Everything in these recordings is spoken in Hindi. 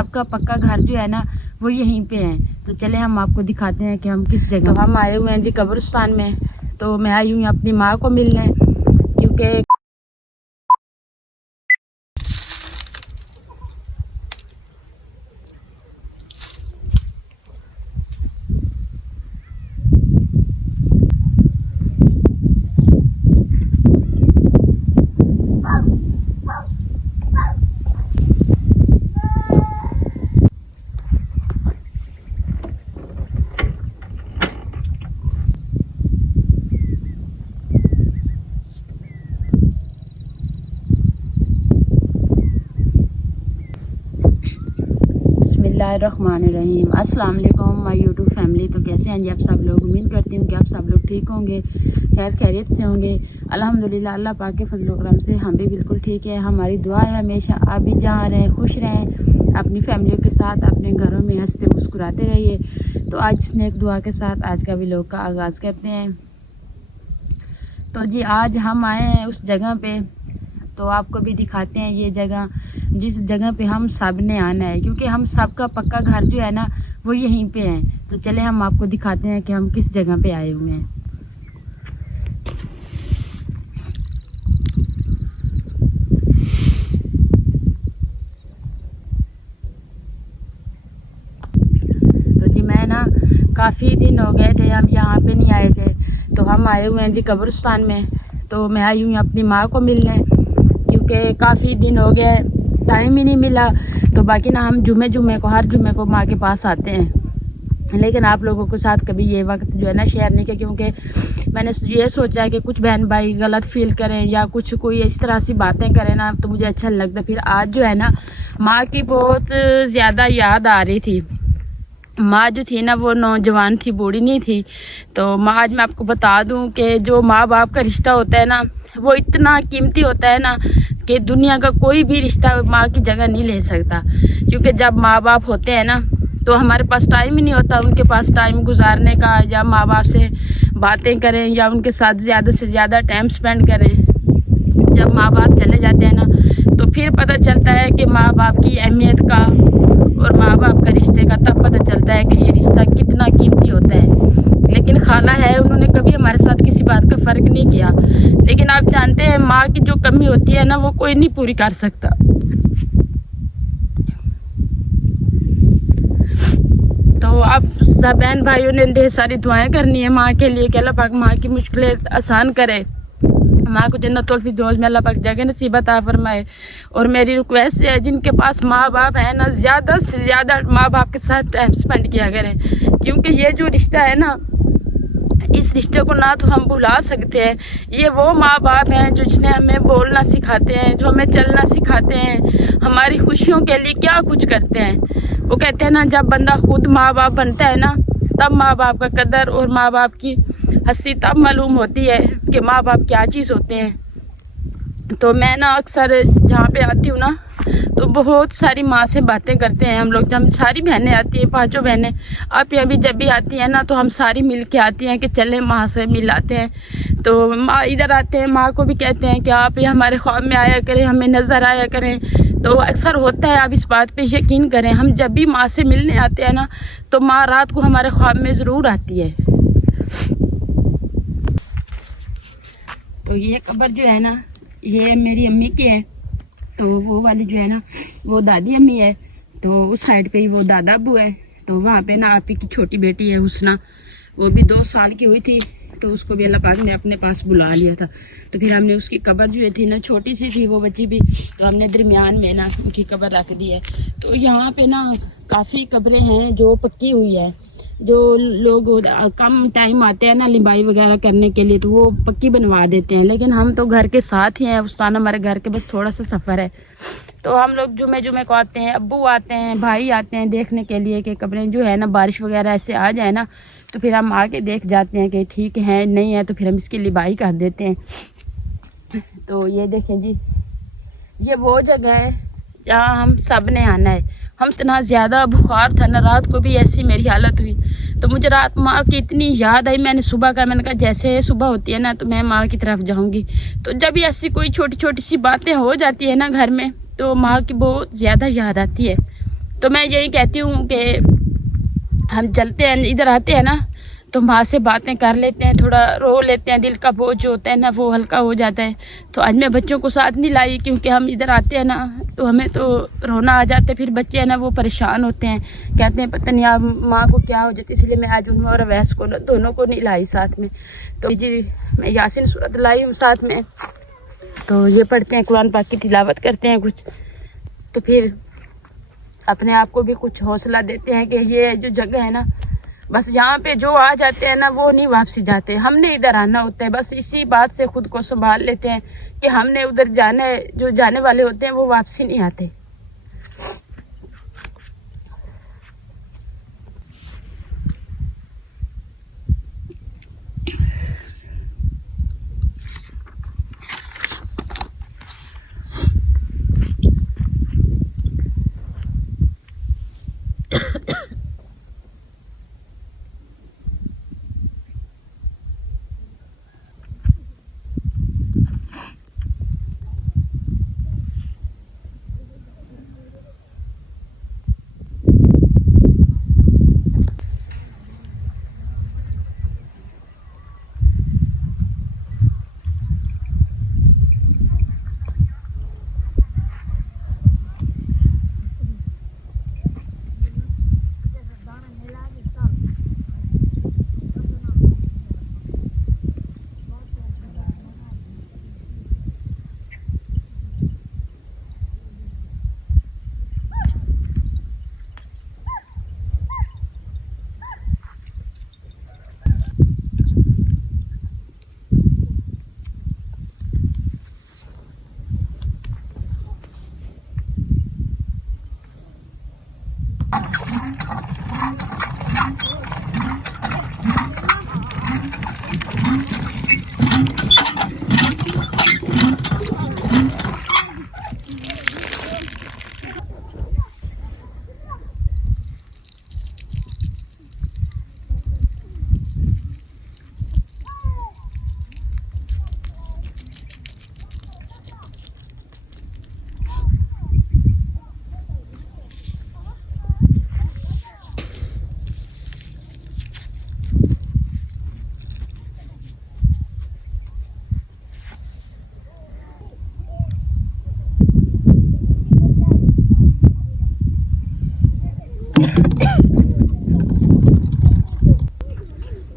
आपका पक्का घर जो है ना वो यहीं पे है। तो चले हम आपको दिखाते हैं कि हम किस जगह। तो हम आए हुए हैं जी कब्रिस्तान में। तो मैं आई हूँ अपनी माँ को मिलने, क्योंकि बिस्मिल्लाहिर्रहमानिर्रहीम। अस्सलाम वालेकुम माय यूट्यूब फैमिली। तो कैसे हैं जी आप सब लोग? उम्मीद करती हूँ कि आप सब लोग ठीक होंगे, खैर खैरियत से होंगे। अल्हम्दुलिल्लाह अल्लाह पाक के फजल करम से हम भी बिल्कुल ठीक है। हमारी दुआ है हमेशा आप भी जहाँ रहें खुश रहें, अपनी फैमिलियों के साथ अपने घरों में हंसते मुस्कुराते रहिए। तो आज इसने एक दुआ के साथ आज का व्लॉग का आगाज़ करते हैं। तो जी आज हम आए हैं उस जगह पे, तो आपको भी दिखाते हैं ये जगह जिस जगह पे हम सब ने आना है, क्योंकि हम सब का पक्का घर जो है ना वो यहीं पे है। तो चले हम आपको दिखाते हैं कि हम किस जगह पे आए हुए हैं। तो जी मैं ना काफ़ी दिन हो गए थे हम यहाँ पे नहीं आए थे, तो हम आए हुए हैं जी कब्रिस्तान में। तो मैं आई हूँ अपनी माँ को मिलने, क्योंकि काफ़ी दिन हो गए टाइम ही नहीं मिला। तो बाकी ना हम जुमे को हर जुमे को माँ के पास आते हैं, लेकिन आप लोगों के साथ कभी ये वक्त जो है ना शेयर नहीं किया, क्योंकि मैंने ये सोचा है कि कुछ बहन भाई गलत फील करें या कुछ कोई इस तरह सी बातें करें ना तो मुझे अच्छा नहीं लगता। फिर आज जो है ना माँ की बहुत ज़्यादा याद आ रही थी। माँ जो थी ना वो नौजवान थी, बूढ़ी नहीं थी। तो माँ आज मैं आपको बता दूं कि जो माँ बाप का रिश्ता होता है ना वो इतना कीमती होता है ना कि दुनिया का कोई भी रिश्ता माँ की जगह नहीं ले सकता। क्योंकि जब माँ बाप होते हैं ना तो हमारे पास टाइम ही नहीं होता उनके पास टाइम गुजारने का, या माँ बाप से बातें करें या उनके साथ ज़्यादा से ज़्यादा टाइम स्पेंड करें। जब माँ बाप चले जाते हैं ना तो फिर पता चलता है कि माँ बाप की अहमियत का और माँ बाप का रिश्ते का तब पता चलता है कि ये रिश्ता कितना कीमती होता है। लेकिन खाला है उन्होंने कभी हमारे साथ किसी बात का फ़र्क नहीं किया। लेकिन आप जानते हैं माँ की जो कमी होती है ना वो कोई नहीं पूरी कर सकता। तो आप सब बहन भाइयों ने ढेर सारी दुआएं करनी है माँ के लिए कि अल्लाह पाक माँ की मुश्किलें आसान करे, माँ को जन्नतुल फिरदौस में अल्लाह पाक जगह नसीब अता फरमाए। और मेरी रिक्वेस्ट है जिनके पास माँ बाप है ना ज़्यादा से ज़्यादा माँ बाप के साथ टाइम स्पेंड किया करें, क्योंकि ये जो रिश्ता है ना इस रिश्ते को ना तो हम भुला सकते हैं। ये वो माँ बाप हैं जो जिसने हमें बोलना सिखाते हैं, जो हमें चलना सिखाते हैं, हमारी खुशियों के लिए क्या कुछ करते हैं। वो कहते हैं ना जब बंदा खुद माँ बाप बनता है ना तब माँ बाप का कदर और माँ बाप की हंसी तब मालूम होती है कि माँ बाप क्या चीज़ होते हैं। तो मैं ना अक्सर जहाँ पे आती हूँ ना तो बहुत सारी माँ से बातें करते हैं हम लोग। जब सारी बहनें आती हैं, पांचों बहनें आप यहाँ भी जब भी आती हैं ना तो हम सारी मिल के आती हैं कि चले माँ से मिलाते हैं। तो माँ इधर आते हैं, माँ को भी कहते हैं कि आप ये हमारे ख्वाब में आया करें, हमें नज़र आया करें। तो अक्सर होता है, आप इस बात पे यकीन करें, हम जब भी माँ से मिलने आते हैं ना तो माँ रात को हमारे ख्वाब में ज़रूर आती है। तो ये कब्र जो है ना ये मेरी अम्मी की है, तो वो वाली जो है ना वो दादी अम्मी है। तो उस साइड पे ही वो दादा अब्बू है। तो वहाँ पे ना आप ही की छोटी बेटी है हुस्ना, वो भी 2 साल की हुई थी, तो उसको भी अल्लाह पाक ने अपने पास बुला लिया था। तो फिर हमने उसकी कब्र जो थी ना छोटी सी थी वो बच्ची भी, तो हमने दरमियान में ना उनकी कब्र रख दी है। तो यहाँ पे ना काफ़ी कब्रें हैं जो पक्की हुई है, जो लोग कम टाइम आते हैं ना लिंबाई वगैरह करने के लिए तो वो पक्की बनवा देते हैं। लेकिन हम तो घर के साथ ही हैं, उस्तान हमारे घर के बस थोड़ा सा सफ़र है। तो हम लोग जुमे को आते हैं, अब्बू आते हैं, भाई आते हैं देखने के लिए कि कब्रें जो है ना बारिश वगैरह ऐसे आ जाए ना तो फिर हम आके देख जाते हैं कि ठीक है नहीं है, तो फिर हम इसकी लिबाई कर देते हैं। तो ये देखें जी ये वो जगह है जहाँ हम सब ने आना है। हम इतना ज़्यादा बुखार था ना, रात को भी ऐसी मेरी हालत हुई। तो मुझे रात माँ की इतनी याद आई, मैंने सुबह का मैंने कहा जैसे सुबह होती है ना तो मैं माँ की तरफ जाऊँगी। तो जब भी ऐसी कोई छोटी छोटी सी बातें हो जाती है ना घर में तो माँ की बहुत ज़्यादा याद आती है। तो मैं यही कहती हूँ कि हम चलते हैं, इधर आते हैं ना तो माँ से बातें कर लेते हैं, थोड़ा रो लेते हैं, दिल का बोझ जो होता है ना वो हल्का हो जाता है। तो आज मैं बच्चों को साथ नहीं लाई क्योंकि हम इधर आते हैं ना तो हमें तो रोना आ जाता है, फिर बच्चे हैं ना वो परेशान होते हैं, कहते हैं पता नहीं आप माँ को क्या हो जाती है, इसलिए मैं आज उन्हें और अवैस को दोनों को नहीं लाई साथ में। तो जी मैं यासीन सूरत लाई हूँ साथ में, तो ये पढ़ते हैं, कुरान पाक की तिलावत करते हैं कुछ, तो फिर अपने आप को भी कुछ हौसला देते हैं कि ये जो जगह है ना बस यहाँ पे जो आ जाते हैं ना वो नहीं वापसी जाते, हमने इधर आना होता है। बस इसी बात से खुद को संभाल लेते हैं कि हमने उधर जो जाने वाले होते हैं वो वापसी नहीं आते।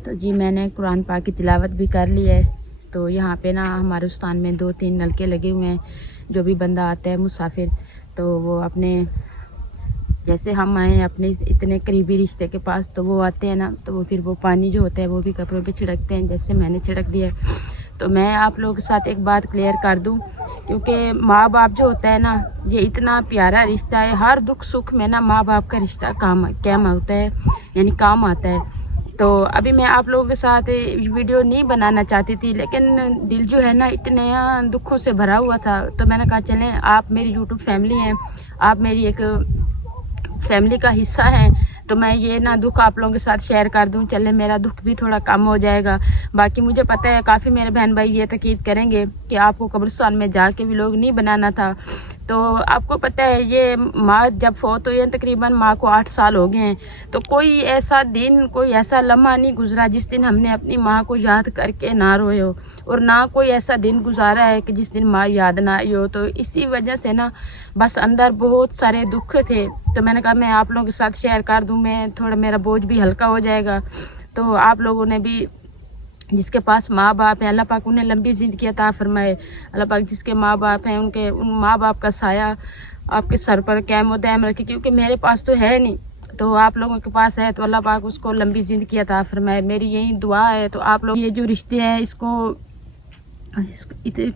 तो जी मैंने कुरान पाक की तिलावत भी कर ली है। तो यहाँ पे ना हमारे उस्तान में 2-3 नलके लगे हुए हैं, जो भी बंदा आता है मुसाफिर तो वो अपने जैसे हम आए हैं अपने इतने करीबी रिश्ते के पास तो वो आते हैं ना तो वो फिर वो पानी जो होता है वो भी कपड़ों पे छिड़कते हैं, जैसे मैंने छिड़क दिया है। तो मैं आप लोगों के साथ एक बात क्लियर कर दूं, क्योंकि माँ बाप जो होता है ना ये इतना प्यारा रिश्ता है, हर दुख सुख में ना माँ बाप का रिश्ता काम होता है, यानी काम आता है। तो अभी मैं आप लोगों के साथ वीडियो नहीं बनाना चाहती थी, लेकिन दिल जो है ना इतने दुखों से भरा हुआ था, तो मैंने कहा चलें आप मेरी यूट्यूब फैमिली हैं, आप मेरी एक फैमिली का हिस्सा है, तो मैं ये ना दुख आप लोगों के साथ शेयर कर दूं, चले मेरा दुख भी थोड़ा कम हो जाएगा। बाकी मुझे पता है काफ़ी मेरे बहन भाई ये तकीद करेंगे कि आपको कब्रिस्तान में जाके भी लोग नहीं बनाना था। तो आपको पता है ये माँ जब फौत हुई है तकरीबन माँ को 8 साल हो गए हैं, तो कोई ऐसा दिन कोई ऐसा लम्हा नहीं गुजरा जिस दिन हमने अपनी माँ को याद करके ना रोए हो, और ना कोई ऐसा दिन गुजारा है कि जिस दिन माँ याद ना आई हो। तो इसी वजह से ना बस अंदर बहुत सारे दुख थे, तो मैंने कहा मैं आप लोगों के साथ शेयर कर दूं, मैं थोड़ा मेरा बोझ भी हल्का हो जाएगा। तो आप लोगों ने भी जिसके पास माँ बाप हैं अल्लाह पाक उन्हें लंबी ज़िंदगी अता फरमाए, अल्लाह पाक जिसके माँ बाप हैं उनके उन माँ बाप का साया आपके सर पर कैम व दायम रखे, क्योंकि मेरे पास तो है नहीं, तो आप लोगों के पास है तो अल्लाह पाक उसको लंबी ज़िंदगी अता फरमाए, मेरी यही दुआ है। तो आप लोग ये जो रिश्ते हैं इसको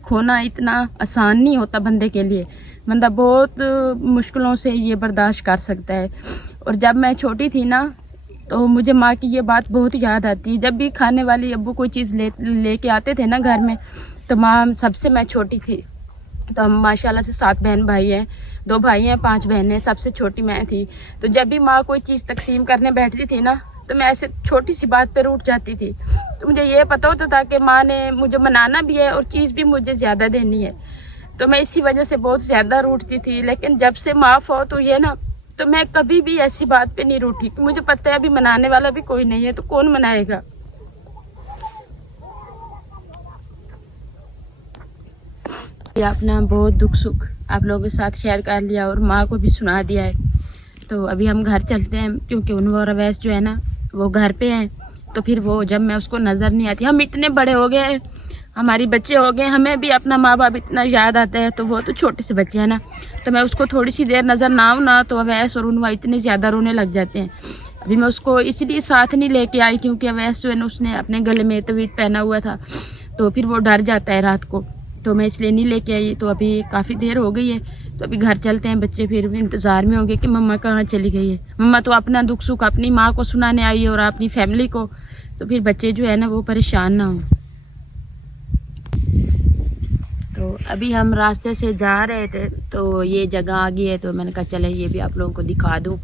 खोना इतना आसान नहीं होता बंदे के लिए, बंदा बहुत मुश्किलों से ये बर्दाश्त कर सकता है। और जब मैं छोटी थी ना तो मुझे माँ की ये बात बहुत याद आती है, जब भी खाने वाली अब्बू कोई चीज़ लेके आते थे ना घर में, तो माँ सबसे मैं छोटी थी, तो हम माशाल्लाह से 7 बहन भाई हैं, 2 भाई हैं 5 बहनें, सबसे छोटी मैं थी। तो जब भी माँ कोई चीज़ तकसीम करने बैठती थी ना तो मैं ऐसे छोटी सी बात पे रूठ जाती थी, तो मुझे ये पता होता था कि माँ ने मुझे मनाना भी है और चीज़ भी मुझे ज़्यादा देनी है, तो मैं इसी वजह से बहुत ज़्यादा रूठती थी। लेकिन जब से माँ फौत हुई है ना तो मैं कभी भी ऐसी बात पे नहीं रूठी। मुझे पता है अभी मनाने वाला भी कोई नहीं है, तो कौन मनाएगा। अपना बहुत दुख सुख आप लोगों के साथ शेयर कर लिया और माँ को भी सुना दिया है। तो अभी हम घर चलते हैं, क्योंकि उनवर अवैस जो है ना वो घर पे हैं। तो फिर वो जब मैं उसको नज़र नहीं आती, हम इतने बड़े हो गए हैं, हमारी बच्चे हो गए, हमें भी अपना माँ बाप इतना याद आता है। तो वो तो छोटे से बच्चे हैं ना, तो मैं उसको थोड़ी सी देर नज़र ना आऊँ ना तो अवैस और उनवा इतने ज़्यादा रोने लग जाते हैं। अभी मैं उसको इसलिए साथ नहीं लेके आई क्योंकि अवैस जो है ना उसने अपने गले में तवीत पहना हुआ था, तो फिर वो डर जाता है रात को, तो मैं इसलिए नहीं लेके आई। तो अभी काफ़ी देर हो गई है, तो अभी घर चलते हैं। बच्चे फिर भी इंतज़ार में होंगे कि मम्मा कहाँ चली गई है। मम्मा तो अपना दुख सुख अपनी माँ को सुनाने आई है और अपनी फैमिली को, तो फिर बच्चे जो है ना वो परेशान ना हो। तो अभी हम रास्ते से जा रहे थे, तो ये जगह आ गई है, तो मैंने कहा चले ये भी आप लोगों को दिखा दूँ।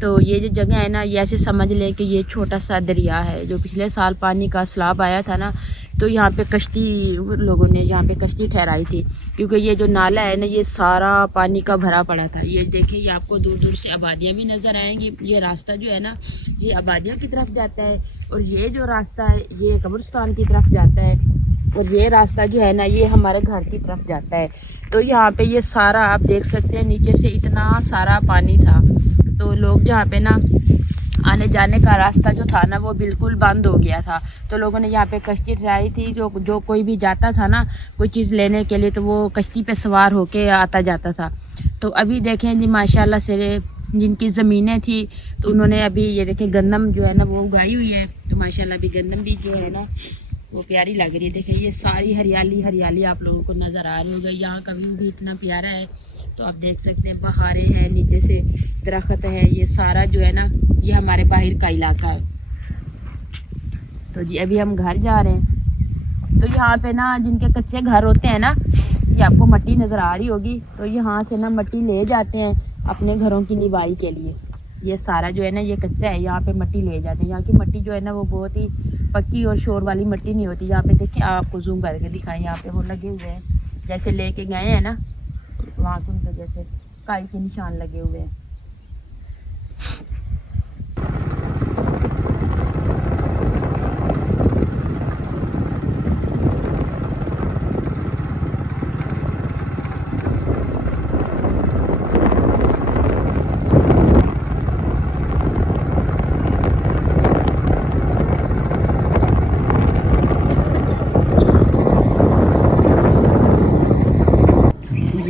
तो ये जो जगह है ना, ये ऐसे समझ लें कि ये छोटा सा दरिया है। जो पिछले साल पानी का सैलाब आया था ना, तो यहाँ पे कश्ती लोगों ने यहाँ पे कश्ती ठहराई थी, क्योंकि ये जो नाला है ना ये सारा पानी का भरा पड़ा था। ये देखिए, ये आपको दूर दूर से आबादियाँ भी नज़र आएंगी। ये रास्ता जो है ना ये आबादियों की तरफ जाता है, और ये जो रास्ता है ये कब्रिस्तान की तरफ जाता है, और ये रास्ता जो है ना ये हमारे घर की तरफ जाता है। तो यहाँ पे ये सारा आप देख सकते हैं, नीचे से इतना सारा पानी था। तो लोग यहाँ पे ना आने जाने का रास्ता जो था ना वो बिल्कुल बंद हो गया था। तो लोगों ने यहाँ पे कश्ती ठहराई थी। जो कोई भी जाता था ना कोई चीज़ लेने के लिए, तो वो कश्ती पे सवार होके आता जाता था। तो अभी देखें जी, माशाल्लाह से जिनकी ज़मीनें थी तो उन्होंने अभी ये देखें गंदम जो है ना वो उगाई हुई है। तो माशाल्लाह अभी गंदम भी जो है ना वो प्यारी लग रही है। देखें ये सारी हरियाली हरियाली आप लोगों को नज़र आ रही होगी। यहाँ का व्यू भी इतना प्यारा है, तो आप देख सकते हैं पहाड़ें हैं, नीचे से दरख्त है। ये सारा जो है ना ये हमारे बाहर का इलाका है। तो जी अभी हम घर जा रहे हैं। तो यहाँ पे ना जिनके कच्चे घर होते हैं ना, ये आपको मिट्टी नज़र आ रही होगी, तो यहाँ से ना मिट्टी ले जाते हैं अपने घरों की निवाई के लिए। ये सारा जो है ना ये कच्चा है, यहाँ पे मिट्टी ले जाते हैं। यहाँ की मिट्टी जो है ना वो बहुत ही पक्की और शोर वाली मिट्टी नहीं होती। यहाँ पे देखिए, आपको जूम करके दिखाएं, यहाँ पे वो लगे हुए हैं, जैसे लेके गए हैं ना वहाँ उन पे जैसे काई के निशान लगे हुए हैं।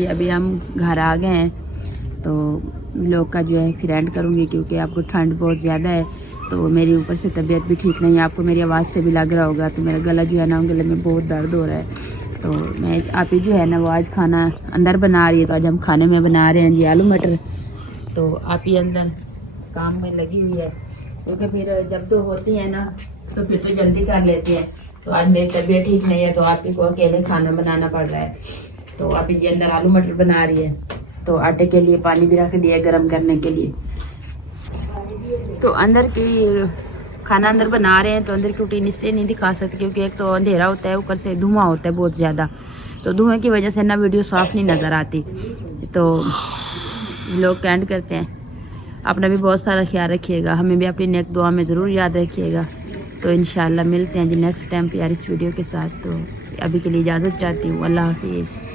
अभी हम घर आ गए हैं, तो लोग का जो है फिर एंड करूँगी, क्योंकि आपको ठंड बहुत ज़्यादा है। तो मेरी ऊपर से तबीयत भी ठीक नहीं है, आपको मेरी आवाज़ से भी लग रहा होगा। तो मेरा गला जो है ना गले में बहुत दर्द हो रहा है। तो मैं आप ही जो है ना वो आज खाना अंदर बना रही है। तो आज हम खाने में बना रहे हैं जी आलू मटर। तो आप ही अंदर काम में लगी हुई है, क्योंकि फिर जब तो होती है ना तो फिर तो जल्दी कर लेते हैं। तो आज मेरी तबीयत ठीक नहीं है, तो आप ही को अकेले खाना बनाना पड़ रहा है। तो आप जी अंदर आलू मटर बना रही है। तो आटे के लिए पानी भी रख दिया गरम करने के लिए। तो अंदर की खाना अंदर बना रहे हैं, तो अंदर की रूटीन इसलिए नहीं दिखा सकते क्योंकि एक तो अंधेरा होता है, ऊपर से धुआं होता है बहुत ज़्यादा। तो धुएं की वजह से ना वीडियो साफ नहीं नज़र आती। तो लोग कैंड करते हैं। अपना भी बहुत सारा ख्याल रखिएगा, हमें भी अपनी नेक दुआ में ज़रूर याद रखिएगा। तो इंशाल्लाह मिलते हैं जी नेक्स्ट टाइम प्यारी इस वीडियो के साथ। तो अभी के लिए इजाज़त चाहती हूँ। अल्लाह हाफिज़।